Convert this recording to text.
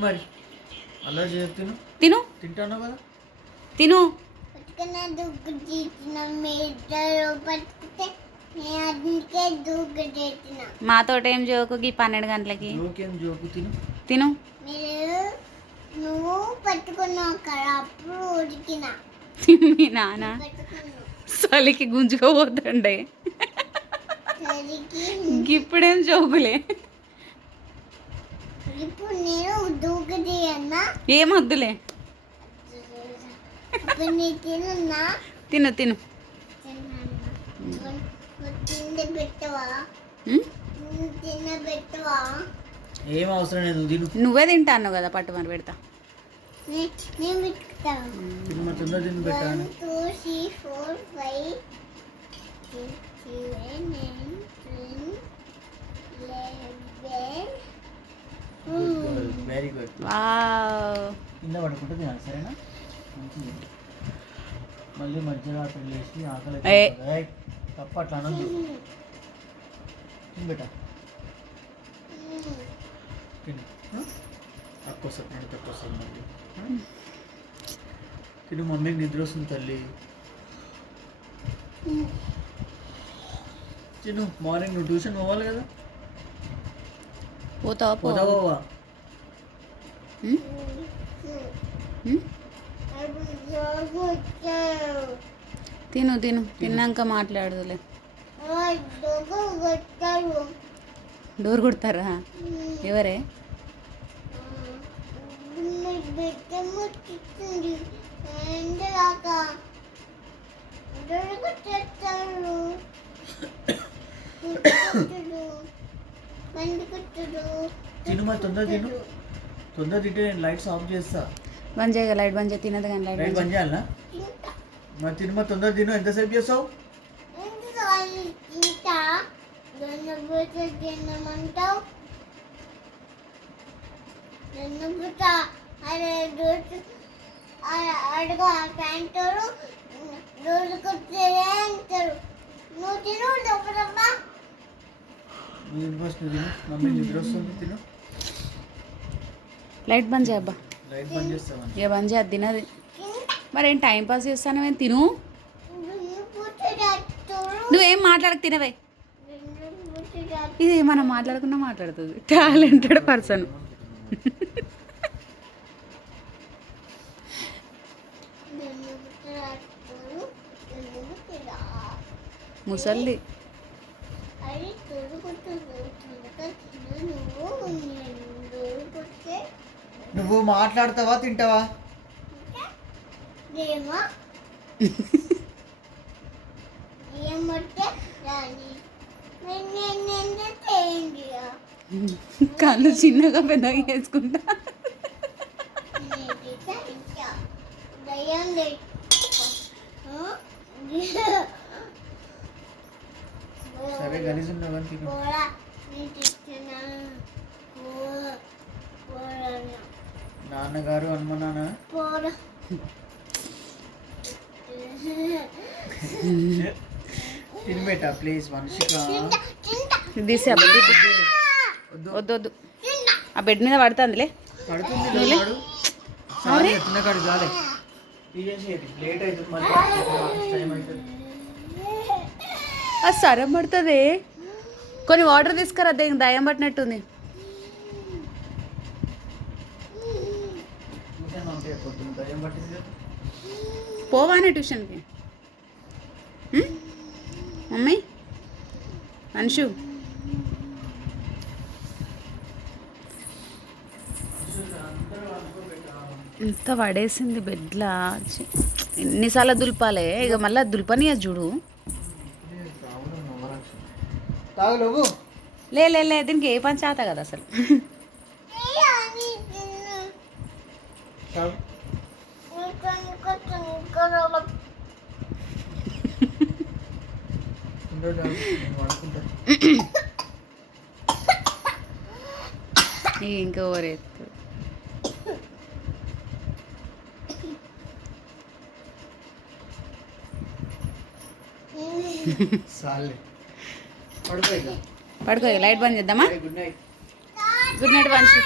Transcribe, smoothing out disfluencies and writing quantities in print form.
మరి అలా చేసి తిను. తిను తింటాను కదా. తిను. మాతో ఏం జోకు 12 గంటలకి జోకు తిను. తిను. నువ్వు పట్టుకున్నావు కదా అప్పుడు ఉడికిన మీ నాన్న చలికి గుంజుకోపోతుండే. ఇప్పుడేం జోకులే. ఇప్పుడు నేను దూకుది అన్నా ఏం వద్దులే. తిను తిను. ఏం అవసరం లేదు తిను. నువ్వే తింటాను కదా పట్టు మరి పెడతా. పెట్టాను. 1 2 3 4 5 6 7 8 9 10 వెరీ గుడ్. కింద పడుకుంటే తినాలి సరేనా. మళ్ళీ మధ్యరాత్రి లేచి ఆకలి తప్ప అట్లా అనొద్దు. బెట తిను. తక్కువ వస్తుంది తక్కువ వస్తుంది మళ్ళీ తిను. మమ్మీకి నిద్ర వస్తుంది తల్లి. తిను. మార్నింగ్ నువ్వు ట్యూషన్ పోవాలి కదా. పోతావా. తిను తిను. తిన్నాక మాట్లాడదులే. డోర్ కొడతారా? ఎవరే? తిను మరి తొందర తిను. తొందర తింటే నేను లైట్స్ ఆఫ్ చేస్తా. బంద్ చేయగా లైట్ బంద్ చేయి. తినదు కానీ లైట్ బంద్ చేయాలనా? మరి తిను మరి తొందర తిను. ఎంతసేపు చేస్తావు? అడుగు ప్యాంటరు రోజు కొట్టేదే అంటారు. నువ్వు తిను డబ్బా. ఫస్ట్ తిను. మమ్మీ నిద్ర వస్తుంది తిను. లైట్ బంద్ చేయబ్బా. లైట్ బంద్ చేస్తావా? ఏ బంద్ చేయ తినది. మరి ఏం టైం పాస్ చేస్తాను నేను. తిను. నువ్వేం మాట్లాడక తినవే. ఇది మనం మాట్లాడకుండా మాట్లాడుతుంది. Talented person. ముసల్ది. నువ్వు మాట్లాడతావా తింటావా? కళ్ళు చిన్నగా పెద్దగా వేసుకుంటా. సరే గలీజ్ ఉన్నావా తిను. నాన్నగారు అమ్మ నాన్న తినబెట్టా ప్లీజ్. మనిషిగా వద్దు వద్దు. ఆ బెడ్ మీద పడుతుందిలే. పడుతుంది. తిన్నకాడు చాలే. లేట్ అవుతుంది మళ్ళీ టైం అవుతుంది. అది సరం పడుతుంది. కొన్ని వాటర్ తీసుకురా. దయ్యం పట్టినట్టుంది. పోవానే ట్యూషన్కి. మమ్మీ మనిషి ఇంత పడేసింది బెడ్లా. ఎన్నిసార్లు దులిపాలే. ఇక మళ్ళీ దులిపని చూడు. లే లే లే. దీనికి ఏ పని చేత కదా అసలు. ఇంకా ఓరేత్తు. పడుకో. లైట్ బంద్ చేద్దామా? Good night Vamsi.